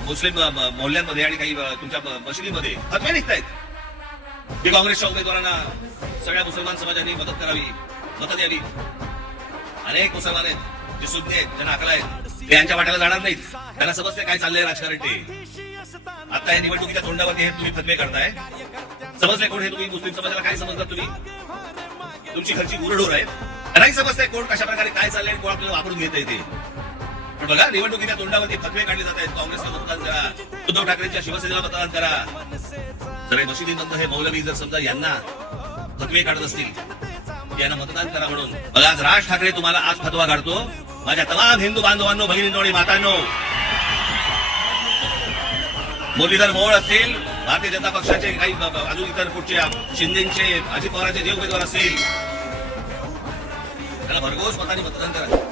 मुस्लिम मोहल्ल्यांमध्ये आणि काही तुमच्या मशिदीमध्ये फतवे निघतायत. की काँग्रेसच्या उमेदवारांना सगळ्या मुसलमान समाजाने मदत करावी मदत द्यावी अनेक मुसलमान आहेत जे सुज्ञ आहेत ज्यांना अकला आहेत. ते यांच्या वाट्याला जाणार नाहीत. त्यांना समजते काय चाललंय राजकारण ते. आता या निवडणुकीच्या तोंडावरती हे तुम्ही फतवे करताय. समजले कोण हे तुम्ही? मुस्लिम समाजाला काय समजतात तुम्ही? तुमची घरची गुरढोर आहेत. त्यांनाही समजतंय कोण कशा प्रकारे काय चाललंय कोण आपल्याला वापरून घेत ते. पण बघा निवडणुकीच्या तोंडावरती फतवे काढले जात आहेत. काँग्रेसला मतदान करा. उद्धव ठाकरेंच्या शिवसेनेला मतदान करा. जर मशिदीनंतर हे मौलवी जर समजा यांना फतवे काढत असतील यांना मतदान करा म्हणून. बघा आज राज ठाकरे तुम्हाला आज फतवा काढतो. माझ्या तमाम हिंदू बांधवांनो भगिनींनो आणि मातांनो. मुरलीधर मोहोळ असतील भारतीय जनता पक्षाचे काही अजून इतर कुठचे शिंदेचे अजित पवारांचे जे उमेदवार असतील त्याला भरघोस मताने मतदान करा.